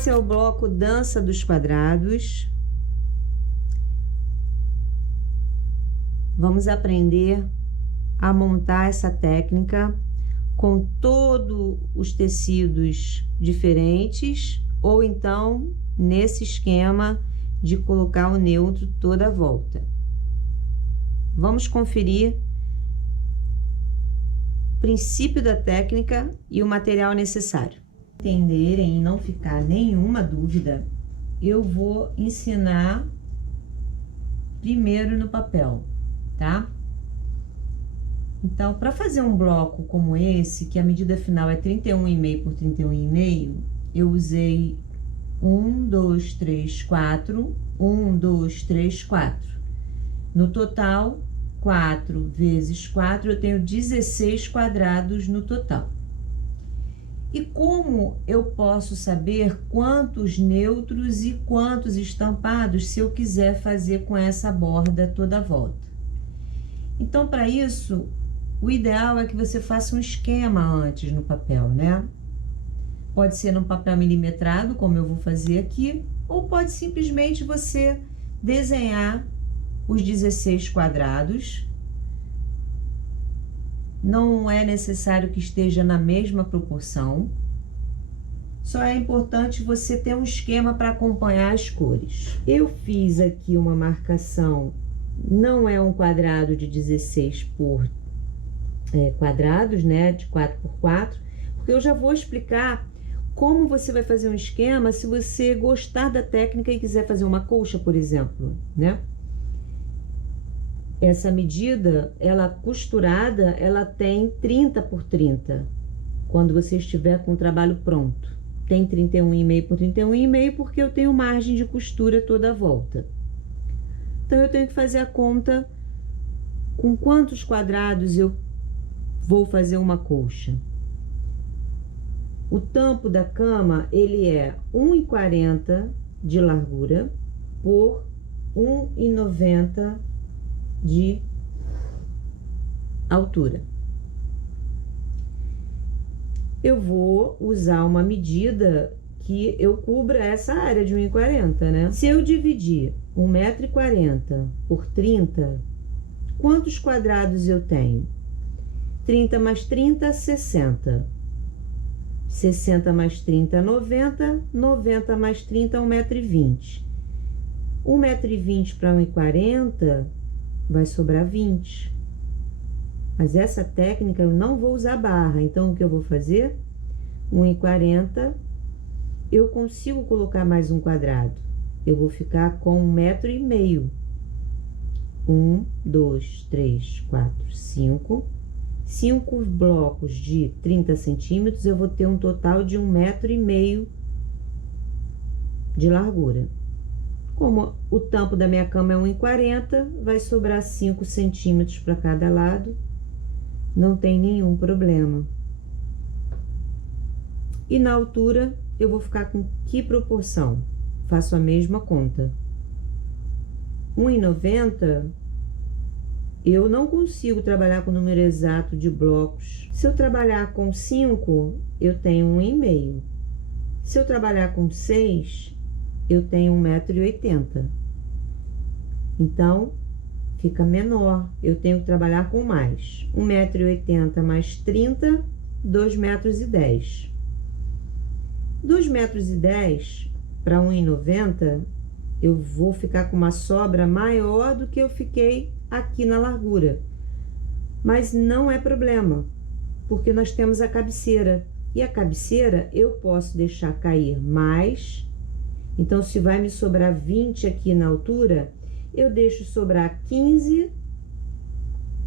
Esse é o bloco Dança dos Quadrados. Vamos aprender a montar essa técnica com todos os tecidos diferentes, ou então nesse esquema de colocar o neutro toda a volta. Vamos conferir o princípio da técnica e o material necessário. Para entenderem e não ficar nenhuma dúvida, eu vou ensinar primeiro no papel, tá? Então, para fazer um bloco como esse, que a medida final é 31,5 por 31,5, eu usei 1, 2, 3, 4, 1, 2, 3, 4. No total, 4 vezes 4, eu tenho 16 quadrados no total. E como eu posso saber quantos neutros e quantos estampados se eu quiser fazer com essa borda toda a volta? Então, para isso, o ideal é que você faça um esquema antes no papel, né? Pode ser num papel milimetrado, como eu vou fazer aqui, ou pode simplesmente você desenhar os 16 quadrados. Não é necessário que esteja na mesma proporção. Só é importante você ter um esquema para acompanhar as cores. Eu fiz aqui uma marcação, não é um quadrado de 16 por quadrados, né? De 4 por 4, porque eu já vou explicar como você vai fazer um esquema se você gostar da técnica e quiser fazer uma colcha, por exemplo, né? Essa medida, ela costurada, ela tem 30 por 30, quando você estiver com o trabalho pronto. Tem 31,5 por 31,5 porque eu tenho margem de costura toda a volta. Então, eu tenho que fazer a conta com quantos quadrados eu vou fazer uma colcha. O tampo da cama, ele é 1,40 de largura por 1,90 de altura. Eu vou usar uma medida que eu cubra essa área de 1,40, né? Se eu dividir 1,40 m por 30, quantos quadrados eu tenho? 30 mais 30, 60. 60 mais 30, 90. 90 mais 30, 1,20 m. 1,20 m para 1,40 vai sobrar 20. Mas essa técnica eu não vou usar barra, então o que eu vou fazer? 1,40, eu consigo colocar mais um quadrado. Eu vou ficar com 1,5 m. 1, 2, 3, 4, 5. 5 blocos de 30 centímetros, eu vou ter um total de 1,5 m de largura. Como o tampo da minha cama é 1,40, vai sobrar 5 centímetros para cada lado, não tem nenhum problema. E na altura, eu vou ficar com que proporção? Faço a mesma conta. 1,90, eu não consigo trabalhar com o número exato de blocos. Se eu trabalhar com 5, eu tenho 1,5 m. Se eu trabalhar com 6, eu tenho 1,80 m. Então, fica menor. Eu tenho que trabalhar com mais. 1,80 m mais 30, 2,10 m. 2,10 m para 1,90 m, eu vou ficar com uma sobra maior do que eu fiquei aqui na largura. Mas não é problema, porque nós temos a cabeceira. E a cabeceira eu posso deixar cair mais. Então, se vai me sobrar 20 aqui na altura, eu deixo sobrar 15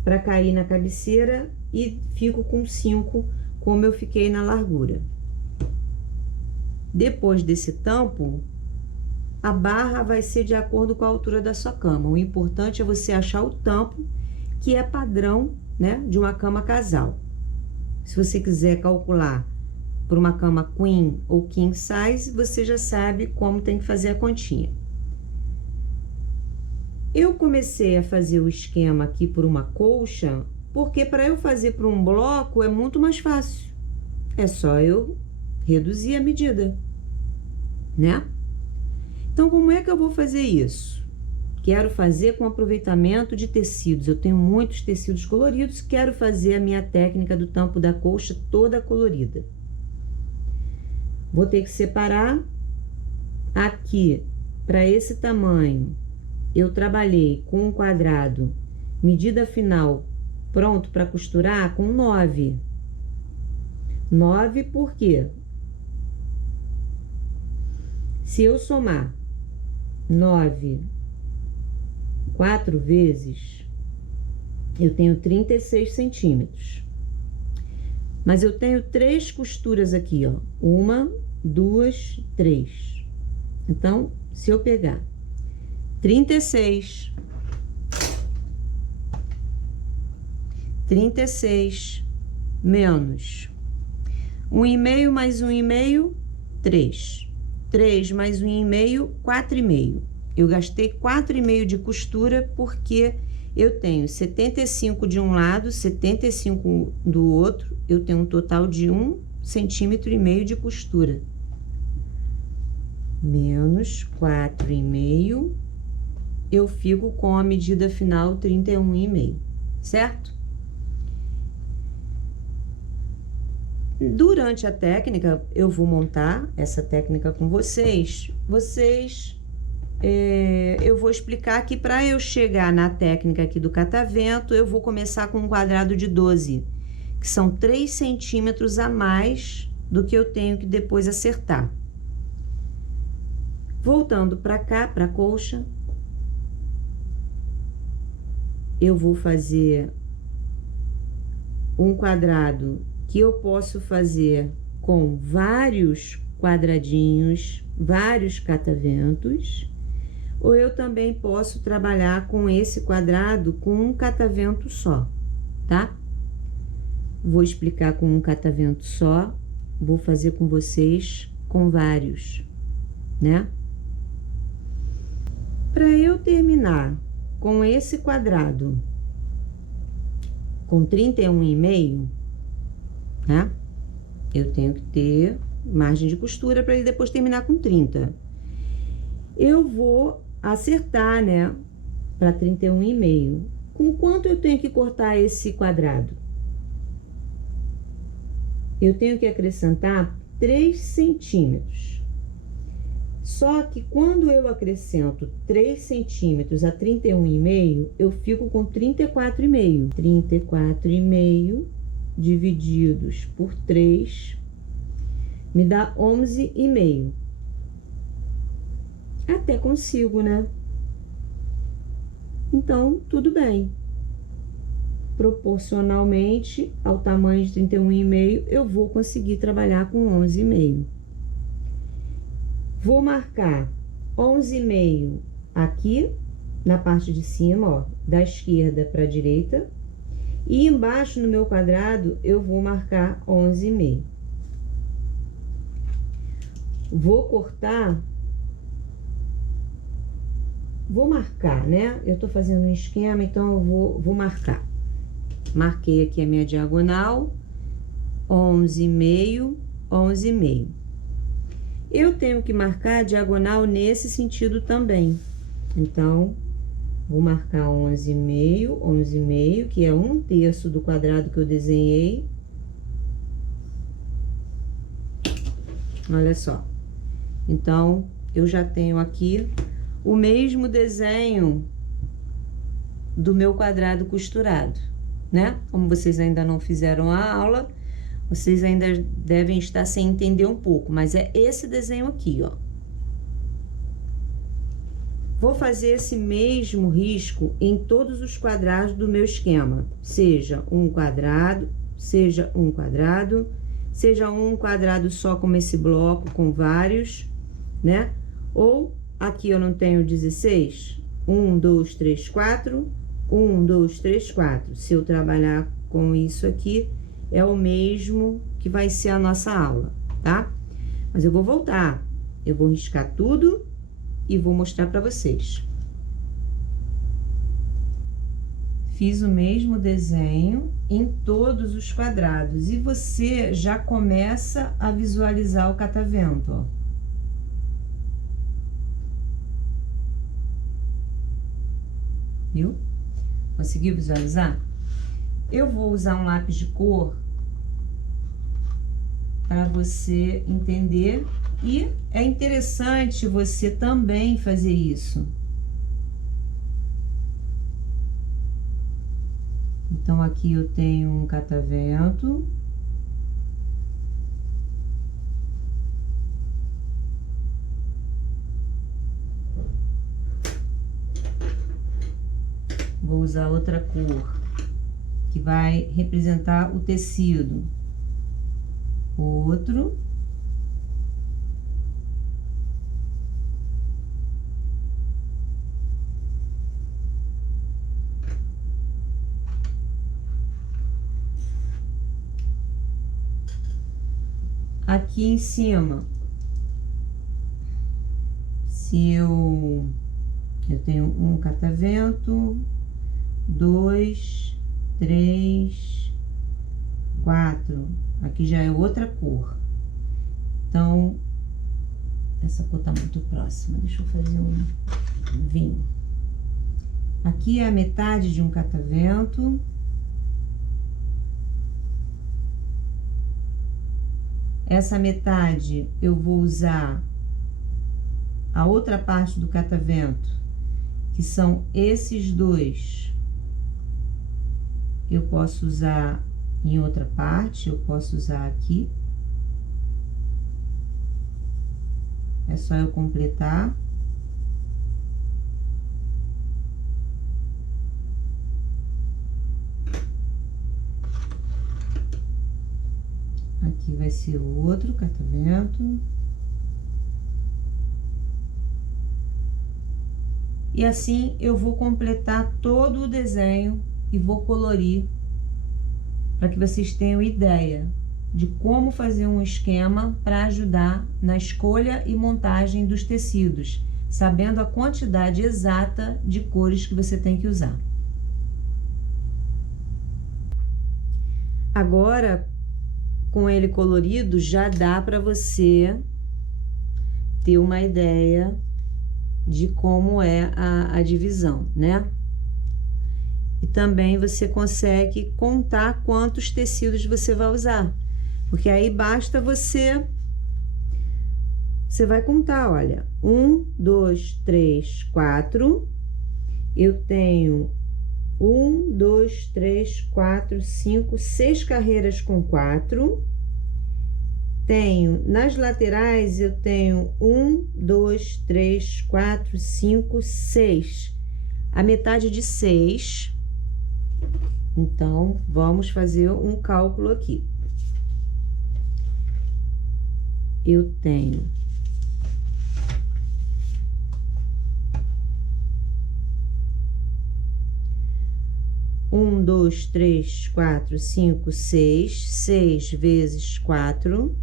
para cair na cabeceira e fico com 5, como eu fiquei na largura. Depois desse tampo, a barra vai ser de acordo com a altura da sua cama. O importante é você achar o tampo que é padrão, né, de uma cama casal. Se você quiser calcular por uma cama queen ou king size, você já sabe como tem que fazer a continha. Eu comecei a fazer o esquema aqui por uma colcha, porque para eu fazer por um bloco é muito mais fácil. É só eu reduzir a medida. né? Então, como é que eu vou fazer isso? Quero fazer com aproveitamento de tecidos. Eu tenho muitos tecidos coloridos, quero fazer a minha técnica do tampo da colcha toda colorida. Vou ter que separar aqui, para esse tamanho, eu trabalhei com um quadrado, medida final, pronto para costurar, com 9. 9 por quê? Se eu somar 9 4 vezes, eu tenho 36 centímetros. Mas eu tenho 3 costuras aqui, ó. 1, 2, 3. Então, se eu pegar 36 menos 1,5 mais 1,5, 3. 3 mais 1,5, 4,5. Eu gastei 4,5 de costura porque eu tenho 75 de um lado, 75 do outro. Eu tenho um total de 1,5 centímetro de costura. Menos 4,5. Eu fico com a medida final 31,5, certo? Durante a técnica, eu vou montar essa técnica com vocês. Eu vou explicar que para eu chegar na técnica aqui do catavento, eu vou começar com um quadrado de 12, que são 3 centímetros a mais do que eu tenho que depois acertar. Voltando para cá, para a colcha, eu vou fazer um quadrado que eu posso fazer com vários quadradinhos, vários cataventos, ou eu também posso trabalhar com esse quadrado com um catavento só, tá? Vou explicar com um catavento só, vou fazer com vocês com vários, né? Para eu terminar com esse quadrado com 31,5, né? Eu tenho que ter margem de costura para ele depois terminar com 30. Eu vou acertar, né, para 31,5. Com quanto eu tenho que cortar esse quadrado? Eu tenho que acrescentar 3 centímetros. Só que quando eu acrescento 3 centímetros a 31,5, eu fico com 34,5. 34,5 divididos por 3 me dá 11,5. Até consigo, né? Então, tudo bem. Proporcionalmente ao tamanho de 31,5, eu vou conseguir trabalhar com 11,5. Vou marcar 11,5 aqui na parte de cima, ó, da esquerda para a direita. E embaixo no meu quadrado, eu vou marcar 11,5. Vou cortar, vou marcar, né? Eu tô fazendo um esquema, então eu vou marcar. Marquei aqui a minha diagonal, 11,5, 11,5. Eu tenho que marcar a diagonal nesse sentido também. Então, vou marcar 11,5, 11,5, que é 1/3 do quadrado que eu desenhei. Olha só. Então, eu já tenho aqui o mesmo desenho do meu quadrado costurado, né? Como vocês ainda não fizeram a aula, vocês ainda devem estar sem entender um pouco, mas é esse desenho aqui, ó. Vou fazer esse mesmo risco em todos os quadrados do meu esquema, seja um quadrado, seja um quadrado, seja um quadrado só como esse bloco com vários, né? Ou aqui eu não tenho 16, 1, 2, 3, 4, 1, 2, 3, 4. Se eu trabalhar com isso aqui, é o mesmo que vai ser a nossa aula, tá? Mas eu vou voltar, eu vou riscar tudo e vou mostrar para vocês. Fiz o mesmo desenho em todos os quadrados e você já começa a visualizar o catavento, ó. Viu? Conseguiu visualizar? Eu vou usar um lápis de cor para você entender, e é interessante você também fazer isso. Então, aqui eu tenho um catavento. Vou usar outra cor, que vai representar o tecido. Outro. Aqui em cima, se eu tenho um catavento, 2, 3, 4. Aqui já é outra cor. Então, essa cor tá muito próxima. Deixa eu fazer um vinho. Aqui é a metade de um catavento. Essa metade eu vou usar a outra parte do catavento, que são esses dois. Eu posso usar em outra parte, eu posso usar aqui. É só eu completar. Aqui vai ser o outro catavento. E assim eu vou completar todo o desenho e vou colorir, para que vocês tenham ideia de como fazer um esquema para ajudar na escolha e montagem dos tecidos, sabendo a quantidade exata de cores que você tem que usar. Agora, com ele colorido, já dá para você ter uma ideia de como é a divisão, né? E também você consegue contar quantos tecidos você vai usar, porque aí basta você vai contar, olha, 1, 2, 3, 4, eu tenho 1, 2, 3, 4, 5, 6 carreiras com 4. Tenho, nas laterais, eu tenho 1, 2, 3, 4, 5, 6. A metade de 6. Então, vamos fazer um cálculo aqui. Eu tenho 1, 2, 3, 4, 5, 6. 6 vezes 4.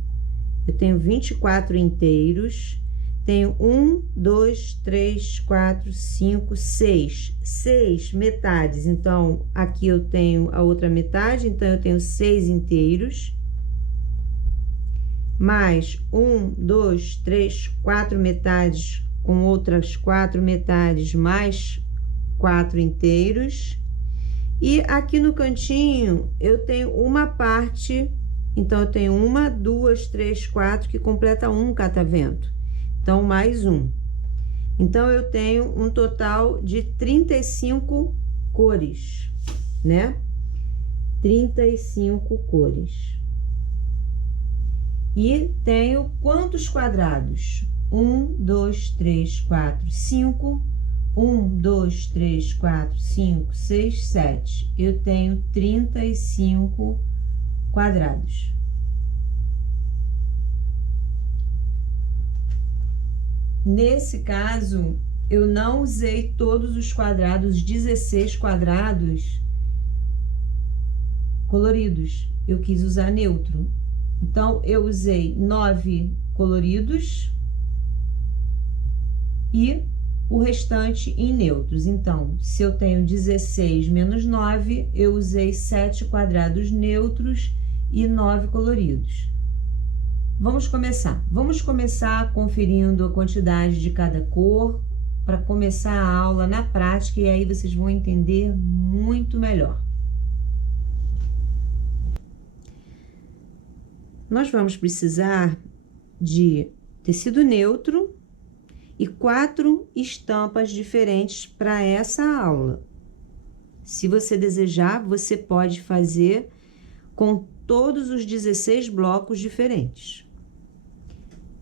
Eu tenho 24 inteiros. Tenho 1, 2, 3, 4, 5, 6. 6 metades. Então, aqui eu tenho a outra metade. Então, eu tenho 6 inteiros. Mais 1, 2, 3, 4 metades com outras 4 metades, mais 4 inteiros. E aqui no cantinho eu tenho uma parte, então eu tenho 1, 2, 3, 4 que completa um catavento. Então, mais um. Então, eu tenho um total de 35 cores, né? 35 cores. E tenho quantos quadrados? 1, 2, 3, 4, 5. 1, 2, 3, 4, 5, 6, 7. Eu tenho 35 quadrados. Nesse caso, eu não usei todos os quadrados, 16 quadrados coloridos. Eu quis usar neutro. Então, eu usei 9 coloridos e o restante em neutros. Então, se eu tenho 16 menos 9, eu usei 7 quadrados neutros e 9 coloridos. Vamos começar. Vamos começar conferindo a quantidade de cada cor para começar a aula na prática e aí vocês vão entender muito melhor. Nós vamos precisar de tecido neutro e 4 estampas diferentes para essa aula. Se você desejar, você pode fazer com todos os 16 blocos diferentes.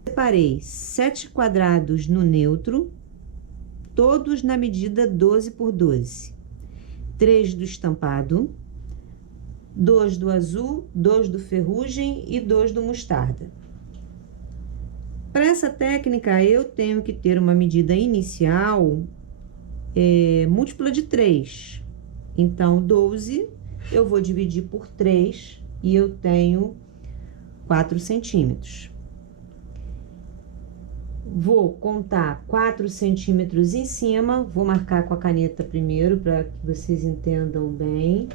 Separei 7 quadrados no neutro, todos na medida 12 por 12. 3 do estampado, 2 do azul, 2 do ferrugem e 2 do mostarda. Para essa técnica, eu tenho que ter uma medida inicial múltipla de 3. Então, 12 eu vou dividir por 3 e eu tenho 4 centímetros. Vou contar 4 centímetros em cima, vou marcar com a caneta primeiro para que vocês entendam bem.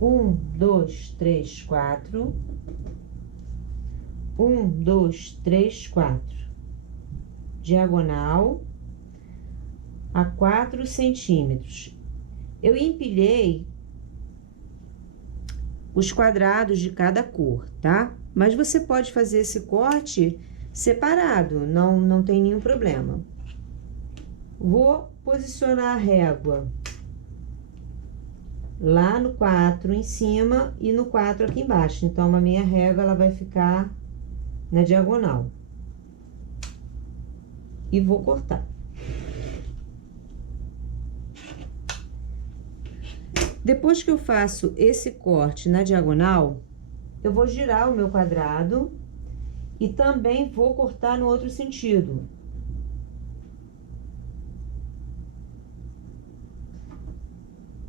1, 2, 3, 4. 1, 2, 3, 4. Diagonal a 4 centímetros. Eu empilhei os quadrados de cada cor, tá? Mas você pode fazer esse corte separado, não tem nenhum problema. Vou posicionar a régua lá no 4 em cima e no 4 aqui embaixo. Então, a minha régua, ela vai ficar na diagonal. E vou cortar. Depois que eu faço esse corte na diagonal, eu vou girar o meu quadrado e também vou cortar no outro sentido.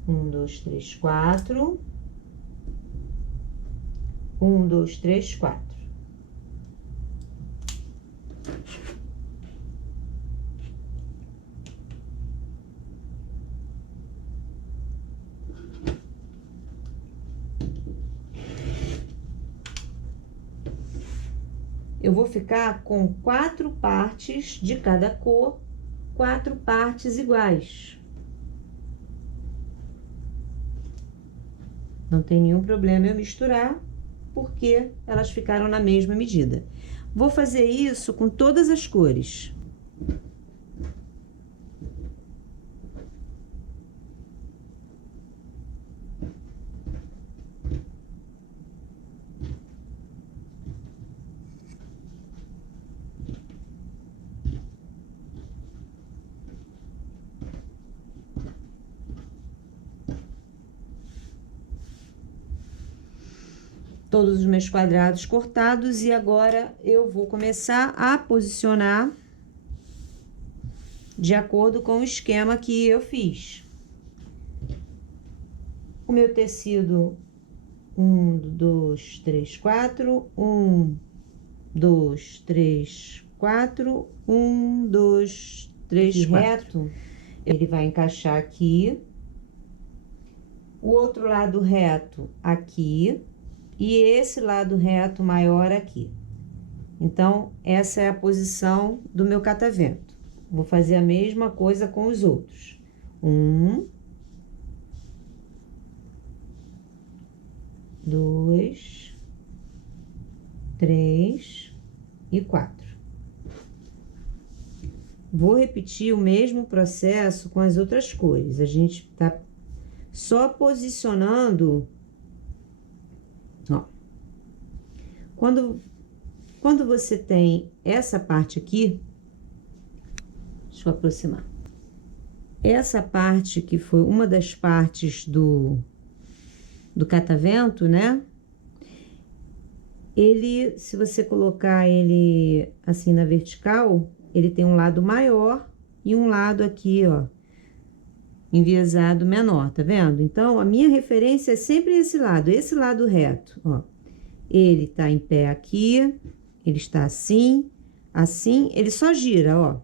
Um, dois, três, 4. 1, 2, 3, 4. Eu vou ficar com 4 partes de cada cor, 4 partes iguais. Não tem nenhum problema eu misturar, porque elas ficaram na mesma medida. Vou fazer isso com todas as cores. Todos os meus quadrados cortados e agora eu vou começar a posicionar de acordo com o esquema que eu fiz. O meu tecido 1, 2, 3, 4, 1, 2, 3, 4, 1, 2, 3, 4. Reto, ele vai encaixar aqui, o outro lado reto aqui. E esse lado reto maior aqui. Então, essa é a posição do meu catavento. Vou fazer a mesma coisa com os outros. 1, 2, 3 e 4. Vou repetir o mesmo processo com as outras cores. A gente tá só posicionando. Ó, quando você tem essa parte aqui, deixa eu aproximar. Essa parte que foi uma das partes do catavento, né? Ele, se você colocar ele assim na vertical, ele tem um lado maior e um lado aqui, ó, enviesado menor, tá vendo? Então, a minha referência é sempre esse lado reto, ó. Ele tá em pé aqui, ele está assim, assim, ele só gira, ó.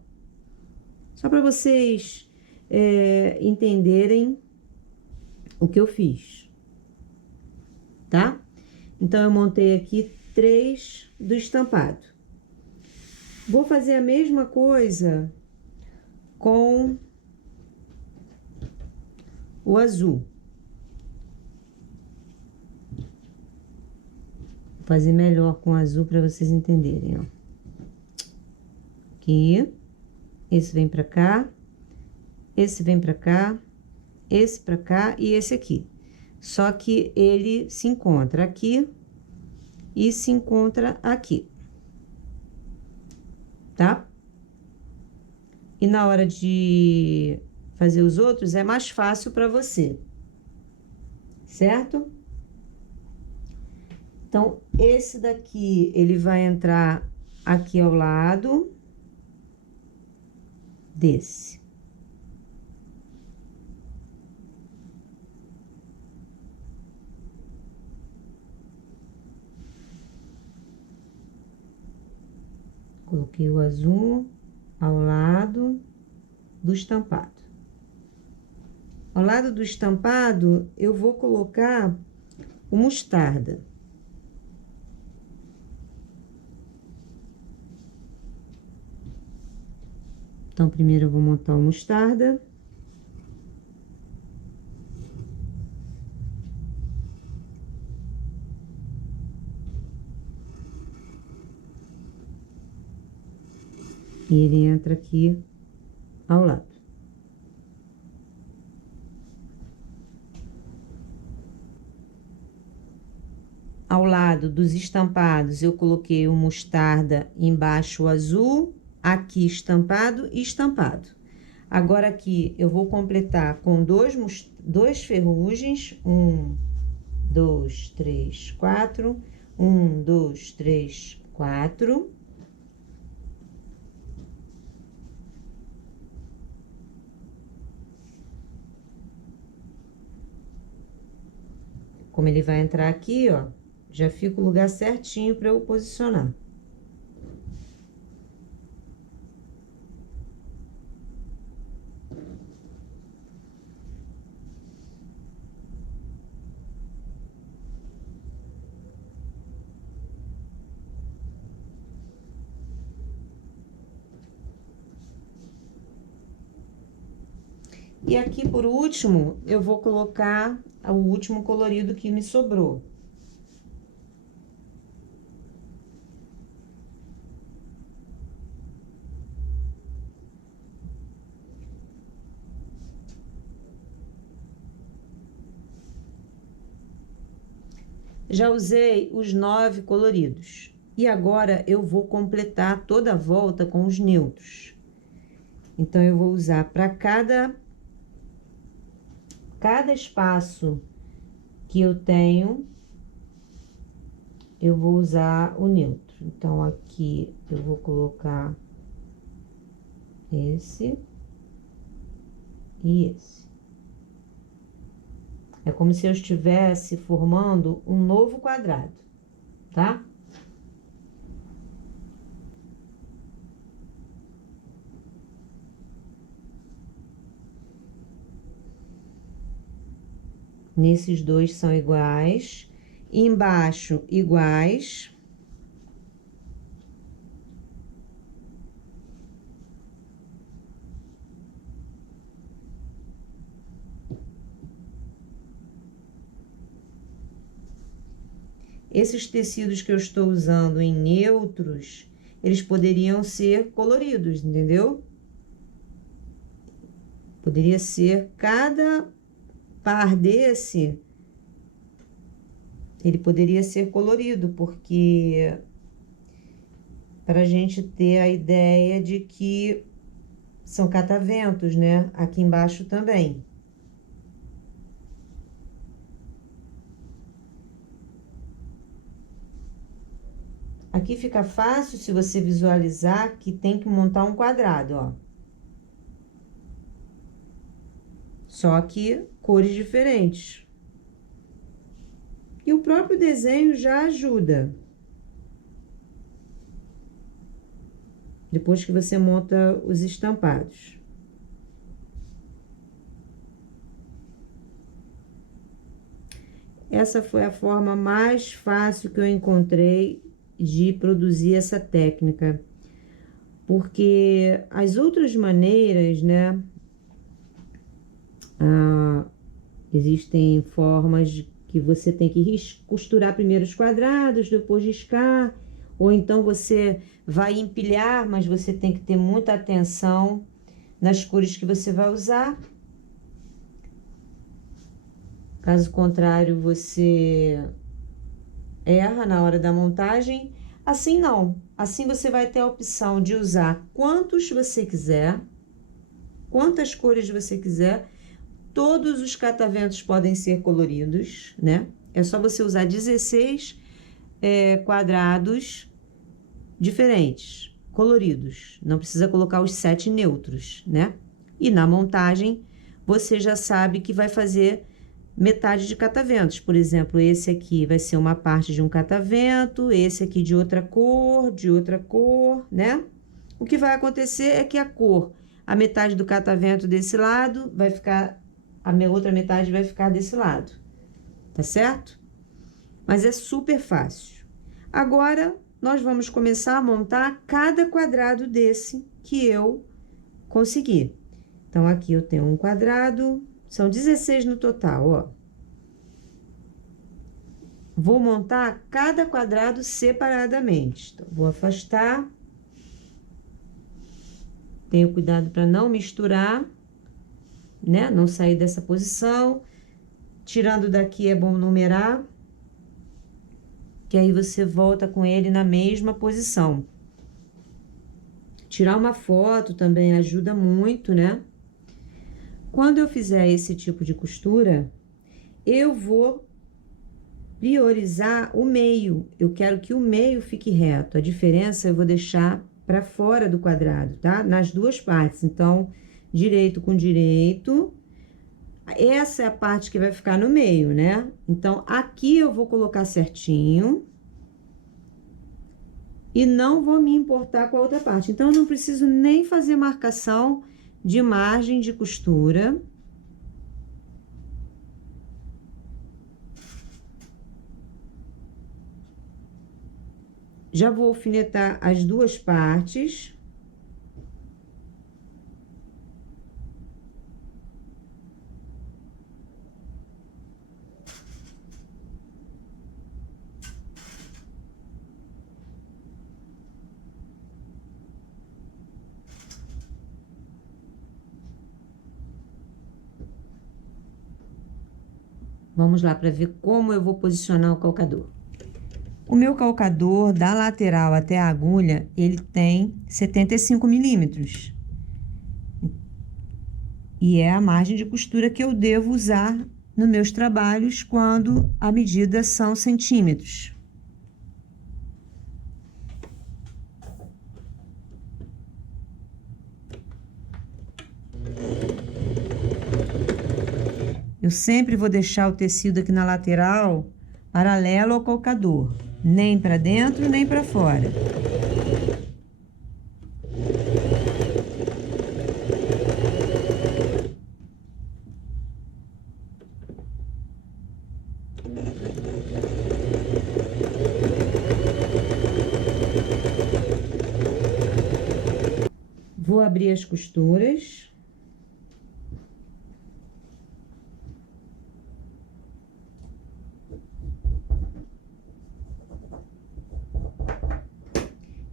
Só para vocês entenderem o que eu fiz, tá? Então, eu montei aqui 3 do estampado. Vou fazer a mesma coisa com o azul. Vou fazer melhor com o azul para vocês entenderem, ó. Aqui, esse vem pra cá, esse vem pra cá, esse pra cá e esse aqui. Só que ele se encontra aqui e se encontra aqui, tá? E na hora de fazer os outros é mais fácil para você, certo? Então, esse daqui, ele vai entrar aqui ao lado desse. Coloquei o azul ao lado do estampado. Ao lado do estampado, eu vou colocar o mostarda. Então, primeiro eu vou montar o mostarda. E ele entra aqui ao lado. Ao lado dos estampados, eu coloquei o mostarda embaixo o azul, aqui estampado e estampado. Agora aqui eu vou completar com dois ferrugens, 1, 2, 3, 4, 1, 2, 3, 4. Como ele vai entrar aqui, ó, já fica o lugar certinho para eu posicionar. E aqui, por último, eu vou colocar o último colorido que me sobrou. Já usei os 9 coloridos. E agora eu vou completar toda a volta com os neutros. Então, eu vou usar para cada espaço que eu tenho, eu vou usar o neutro. Então, aqui eu vou colocar esse e esse. É como se eu estivesse formando um novo quadrado, tá? Nesses dois são iguais, embaixo iguais. Esses tecidos que eu estou usando em neutros, eles poderiam ser coloridos, entendeu? Poderia ser cada par desse, ele poderia ser colorido, porque para a gente ter a ideia de que são cataventos, né? Aqui embaixo também. Aqui fica fácil se você visualizar que tem que montar um quadrado, ó. Só que cores diferentes. E o próprio desenho já ajuda. Depois que você monta os estampados. Essa foi a forma mais fácil que eu encontrei de produzir essa técnica. Porque as outras maneiras, né? Existem formas que você tem que costurar primeiro os quadrados, depois riscar, ou então você vai empilhar, mas você tem que ter muita atenção nas cores que você vai usar. Caso contrário, você erra na hora da montagem. Assim não. Assim você vai ter a opção de usar quantos você quiser, quantas cores você quiser. Todos os cataventos podem ser coloridos, né? É só você usar 16 quadrados diferentes, coloridos. Não precisa colocar os 7 neutros, né? E na montagem, você já sabe que vai fazer metade de cataventos. Por exemplo, esse aqui vai ser uma parte de um catavento, esse aqui de outra cor, né? O que vai acontecer é que a metade do catavento desse lado vai ficar, a minha outra metade vai ficar desse lado, tá certo? Mas é super fácil. Agora, nós vamos começar a montar cada quadrado desse que eu consegui. Então, aqui eu tenho um quadrado, são 16 no total, ó. Vou montar cada quadrado separadamente. Então, vou afastar. Tenho cuidado para não misturar, né? Não sair dessa posição. Tirando daqui é bom numerar, que aí você volta com ele na mesma posição. Tirar uma foto também ajuda muito, né? Quando eu fizer esse tipo de costura, eu vou priorizar o meio. Eu quero que o meio fique reto. A diferença eu vou deixar para fora do quadrado, tá? Nas duas partes. Então, direito com direito. Essa é a parte que vai ficar no meio, né? Então, aqui eu vou colocar certinho. E não vou me importar com a outra parte. Então, eu não preciso nem fazer marcação de margem de costura. Já vou alfinetar as duas partes. Vamos lá para ver como eu vou posicionar o calcador. O meu calcador, da lateral até a agulha, ele tem 75 milímetros. E é a margem de costura que eu devo usar nos meus trabalhos quando a medida são centímetros. Eu sempre vou deixar o tecido aqui na lateral paralelo ao calcador, nem para dentro nem para fora. Vou abrir as costuras.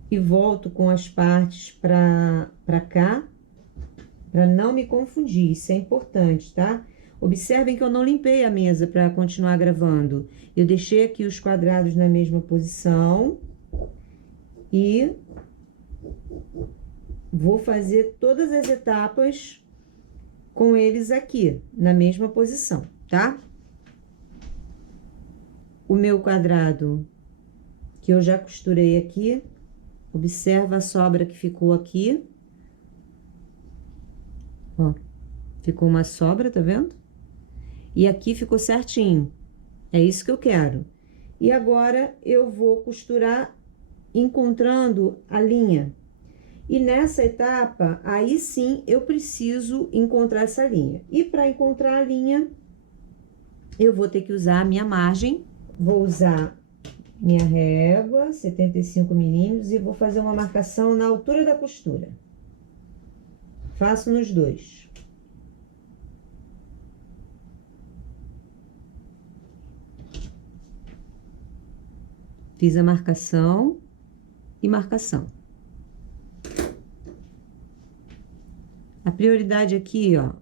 E volto com as partes para cá, para não me confundir, isso é importante, tá? Observem que eu não limpei a mesa para continuar gravando. Eu deixei aqui os quadrados na mesma posição e vou fazer todas as etapas com eles aqui, na mesma posição, tá? O meu quadrado que eu já costurei aqui, observa a sobra que ficou aqui. Ó, ficou uma sobra, tá vendo? E aqui ficou certinho. É isso que eu quero. E agora, eu vou costurar encontrando a linha. E nessa etapa, aí sim, eu preciso encontrar essa linha. E para encontrar a linha, eu vou ter que usar a minha margem. Vou usar minha régua, 75 milímetros, e vou fazer uma marcação na altura da costura. Faço nos dois. Fiz a marcação e marcação. A prioridade aqui, ó,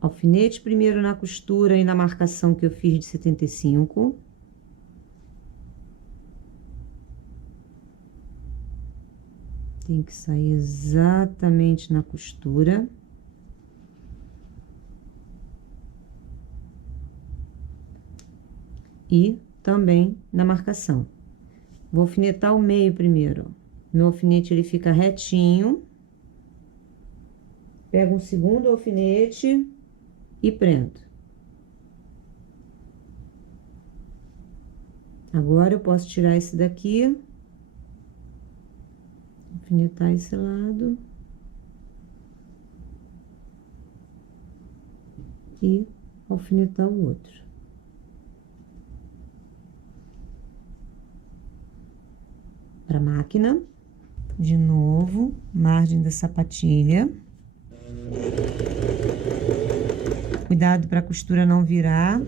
alfinete primeiro na costura e na marcação que eu fiz de 75. Tem que sair exatamente na costura. E também na marcação. Vou alfinetar o meio primeiro, ó. Meu alfinete, ele fica retinho. Pego um segundo alfinete e prendo. Agora eu posso tirar esse daqui, alfinetar esse lado e alfinetar o outro. Para a máquina, de novo, margem da sapatilha. Cuidado para a costura não virar.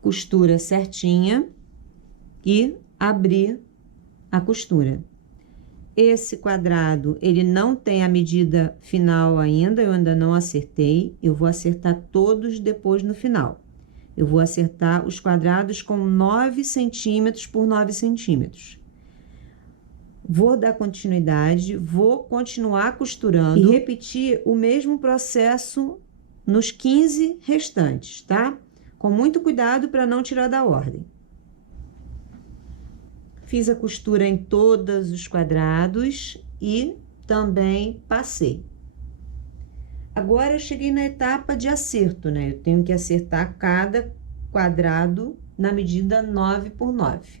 Costura certinha e abrir a costura. Esse quadrado, ele não tem a medida final ainda, eu ainda não acertei. Eu vou acertar todos depois no final. Eu vou acertar os quadrados com 9 centímetros por 9 centímetros. Vou dar continuidade, vou continuar costurando e repetir o mesmo processo nos 15 restantes, tá? Com muito cuidado para não tirar da ordem. Fiz a costura em todos os quadrados e também passei. Agora eu cheguei na etapa de acerto, né? Eu tenho que acertar cada quadrado na medida 9 por 9.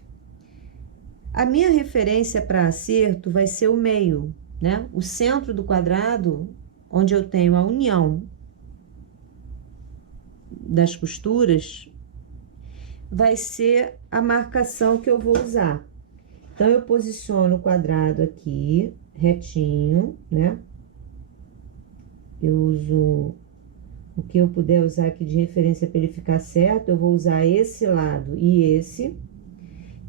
A minha referência para acerto vai ser o meio, né? O centro do quadrado, onde eu tenho a união das costuras, vai ser a marcação que eu vou usar. Então, eu posiciono o quadrado aqui, retinho, né? Eu uso o que eu puder usar aqui de referência para ele ficar certo. Eu vou usar esse lado e esse.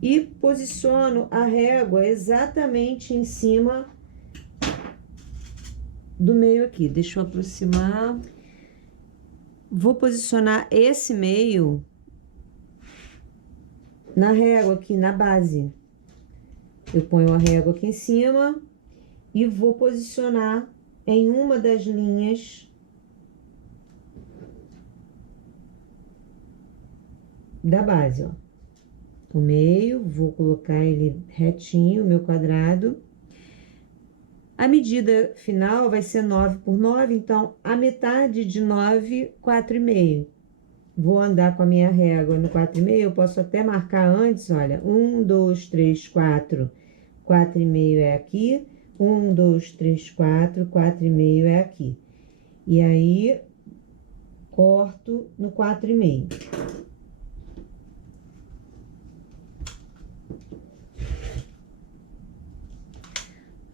E posiciono a régua exatamente em cima do meio aqui. Deixa eu aproximar. Vou posicionar esse meio na régua aqui, na base. Eu ponho a régua aqui em cima e vou posicionar em uma das linhas da base, ó. O meio, vou colocar ele retinho, meu quadrado. A medida final vai ser 9 por 9, então, a metade de 9, 4,5. Vou andar com a minha régua no 4,5, eu posso até marcar antes, olha, 1, 2, 3, 4, 4,5 é aqui, 1, 2, 3, 4, 4,5 é aqui. E aí, corto no 4,5.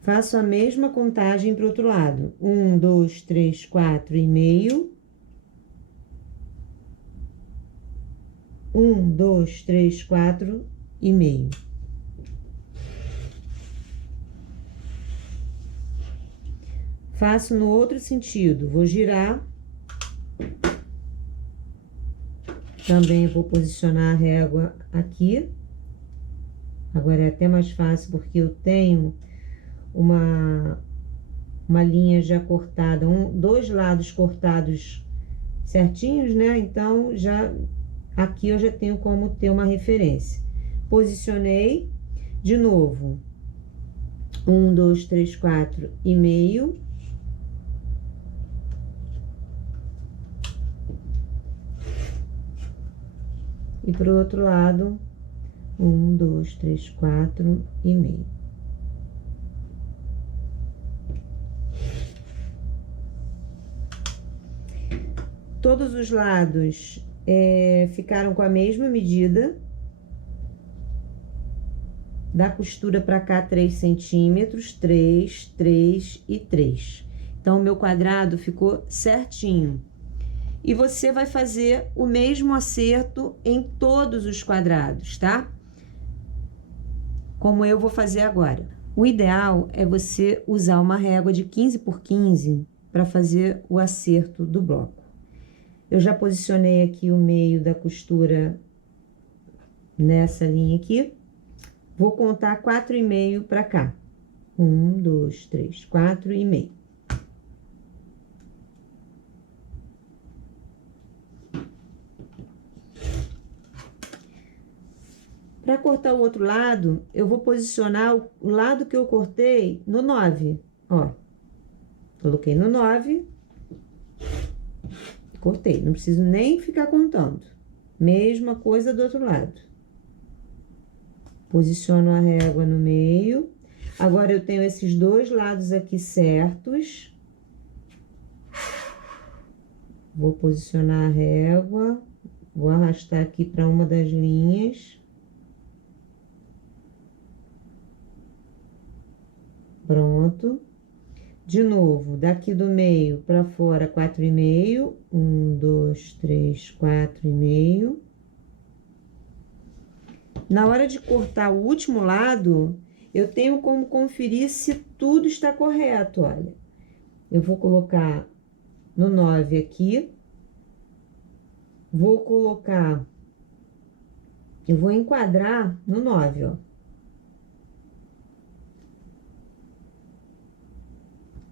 Faço a mesma contagem para o outro lado. 1, 2, 3, 4,5. 1, 2, 3, 4,5. Faço no outro sentido. Vou girar. Também vou posicionar a régua aqui. Agora é até mais fácil porque eu tenho uma linha já cortada, dois lados cortados certinhos, né? Então, aqui eu já tenho como ter uma referência. Posicionei, de novo, 1, 2, 3, 4,5. E pro outro lado, 1, 2, 3, 4,5. Todos os lados ficaram com a mesma medida. Da costura para cá, 3 centímetros, 3, 3 e 3. Então, o meu quadrado ficou certinho. E você vai fazer o mesmo acerto em todos os quadrados, tá? Como eu vou fazer agora. O ideal é você usar uma régua de 15 por 15 para fazer o acerto do bloco. Eu já posicionei aqui o meio da costura nessa linha aqui. Vou contar 4,5 para cá. 1, 2, 3, 4,5. Para cortar o outro lado, eu vou posicionar o lado que eu cortei no 9, ó. Coloquei no 9, cortei, não preciso nem ficar contando. Mesma coisa do outro lado. Posiciono a régua no meio. Agora, eu tenho esses dois lados aqui certos. Vou posicionar a régua, vou arrastar aqui para uma das linhas. Pronto. De novo, daqui do meio para fora, 4,5. 1, 2, 3, 4,5. Na hora de cortar o último lado, eu tenho como conferir se tudo está correto, olha. Eu vou colocar no 9 aqui. Vou colocar... Eu vou enquadrar no 9, ó.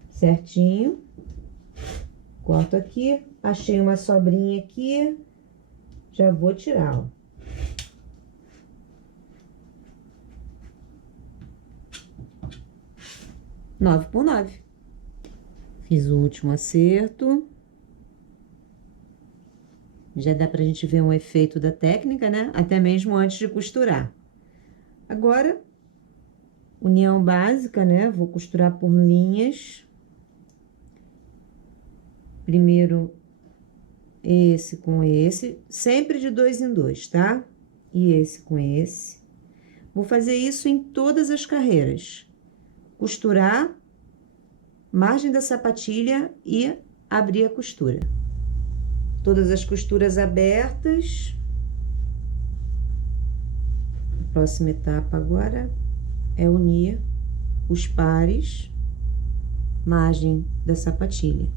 Certinho. Corto aqui. Achei uma sobrinha aqui. Já vou tirar, ó. Nove por 9. Fiz o último acerto. Já dá pra gente ver um efeito da técnica, né? Até mesmo antes de costurar. Agora, união básica, né? Vou costurar por linhas. Primeiro, esse com esse. Sempre de 2 em 2, tá? E esse com esse. Vou fazer isso em todas as carreiras. Costurar, margem da sapatilha e abrir a costura. Todas as costuras abertas. A próxima etapa agora é unir os pares, margem da sapatilha.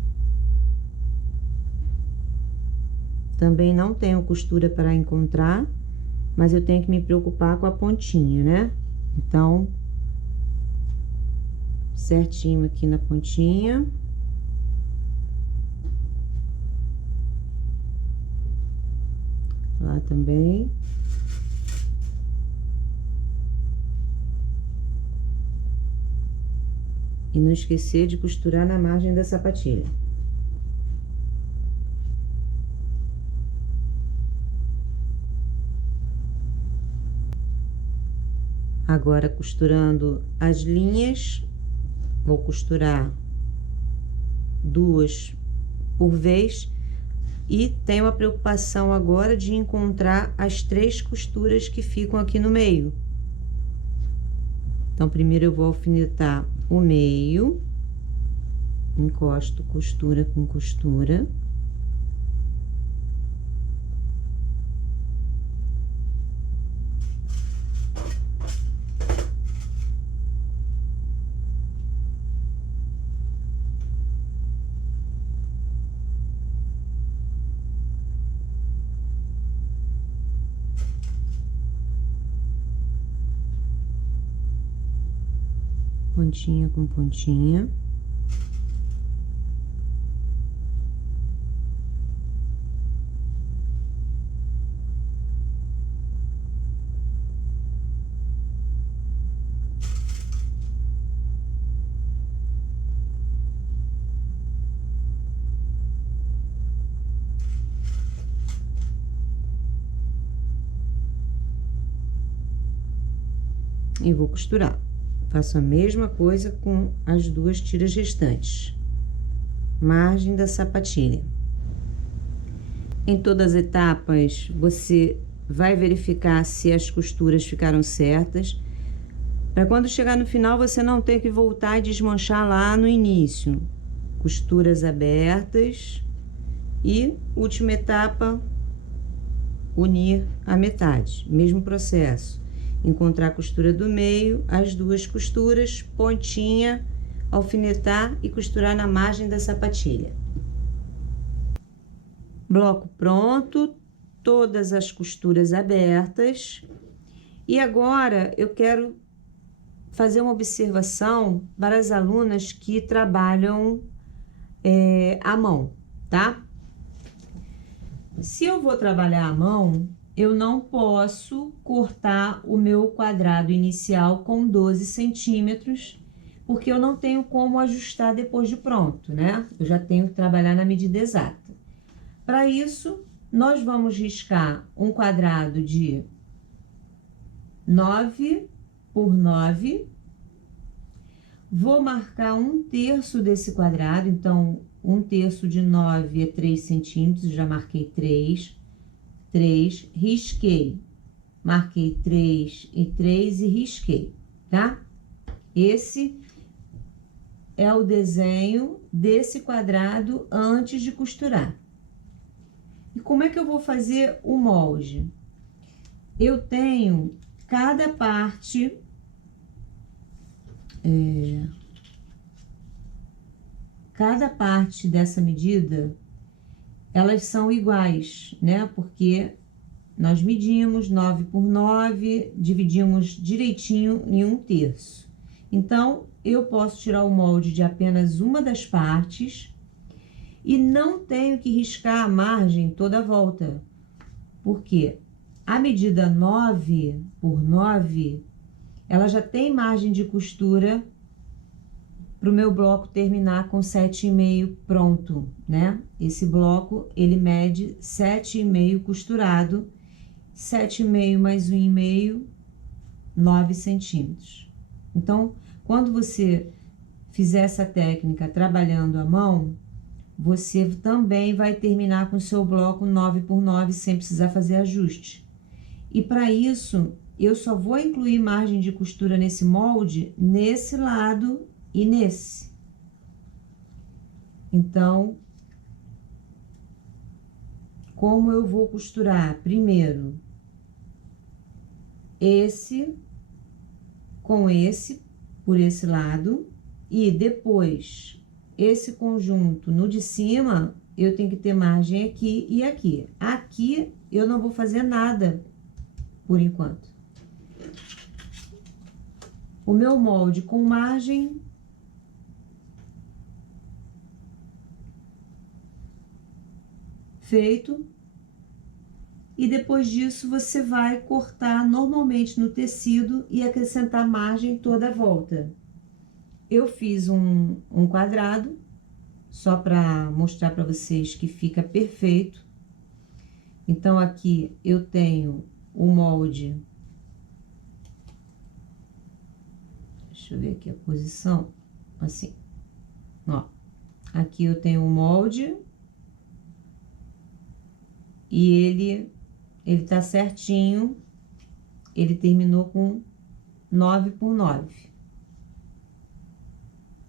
Também não tenho costura para encontrar, mas eu tenho que me preocupar com a pontinha, né? Então, certinho aqui na pontinha. Lá também. E não esquecer de costurar na margem da sapatilha. Agora, costurando as linhas, vou costurar 2 por vez. E tenho a preocupação agora de encontrar as 3 costuras que ficam aqui no meio. Então, primeiro eu vou alfinetar o meio, encosto costura com costura. Pontinha com pontinha. E vou costurar. Faço a mesma coisa com as 2 tiras restantes. Margem da sapatilha. Em todas as etapas, você vai verificar se as costuras ficaram certas, para quando chegar no final você não ter que voltar e desmanchar lá no início. Costuras abertas e última etapa, unir a metade. Mesmo processo. Encontrar a costura do meio, as duas costuras, pontinha, alfinetar e costurar na margem da sapatilha. Bloco pronto, todas as costuras abertas. E agora eu quero fazer uma observação para as alunas que trabalham à mão, tá? Se eu vou trabalhar à mão, eu não posso cortar o meu quadrado inicial com 12 centímetros, porque eu não tenho como ajustar depois de pronto, né? Eu já tenho que trabalhar na medida exata. Para isso, nós vamos riscar um quadrado de 9 por 9. Vou marcar 1/3 desse quadrado, então 1/3 de 9 é 3 centímetros, já marquei 3, risquei, marquei 3 e 3 e risquei, tá? Esse é o desenho desse quadrado antes de costurar. E como é que eu vou fazer o molde? Eu tenho cada parte, dessa medida, elas são iguais, né? Porque nós medimos 9 por 9, dividimos direitinho em 1/3. Então, eu posso tirar o molde de apenas uma das partes e não tenho que riscar a margem toda a volta, porque a medida 9 por 9, ela já tem margem de costura para o meu bloco terminar com 7,5 pronto, né? Esse bloco, ele mede 7,5 costurado, 7,5 mais 1,5, 9 centímetros. Então, quando você fizer essa técnica trabalhando à mão, você também vai terminar com o seu bloco 9 por 9 sem precisar fazer ajuste. E para isso, eu só vou incluir margem de costura nesse molde, nesse lado e nesse. Então, como eu vou costurar? Primeiro, esse com esse, por esse lado, e depois esse conjunto no de cima, eu tenho que ter margem aqui e aqui. Aqui eu não vou fazer nada por enquanto. O meu molde com margem feito, e depois disso você vai cortar normalmente no tecido e acrescentar margem toda a volta. Eu fiz um quadrado, só para mostrar para vocês que fica perfeito. Então, aqui eu tenho o molde. Deixa eu ver aqui a posição. Assim, ó. Aqui eu tenho o molde. E ele tá certinho. Ele terminou com 9 por 9.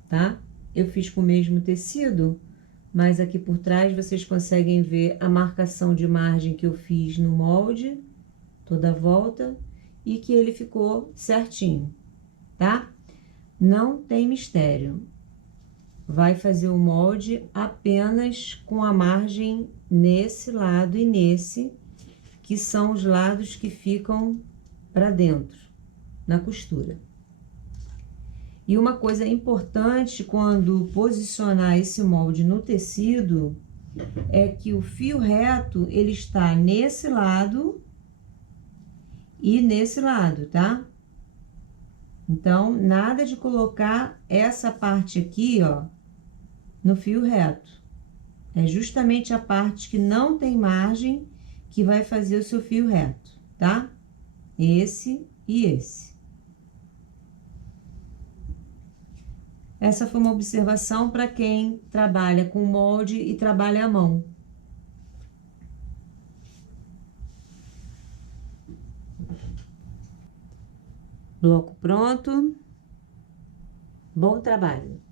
Tá? Eu fiz com o mesmo tecido, mas aqui por trás vocês conseguem ver a marcação de margem que eu fiz no molde, toda a volta, e que ele ficou certinho, tá? Não tem mistério. Vai fazer o molde apenas com a margem nesse lado e nesse, que são os lados que ficam para dentro, na costura. E uma coisa importante quando posicionar esse molde no tecido é que o fio reto, ele está nesse lado e nesse lado, tá? Então, nada de colocar essa parte aqui, ó, no fio reto. É justamente a parte que não tem margem que vai fazer o seu fio reto, tá? Esse e esse. Essa foi uma observação para quem trabalha com molde e trabalha à mão. Bloco pronto. Bom trabalho!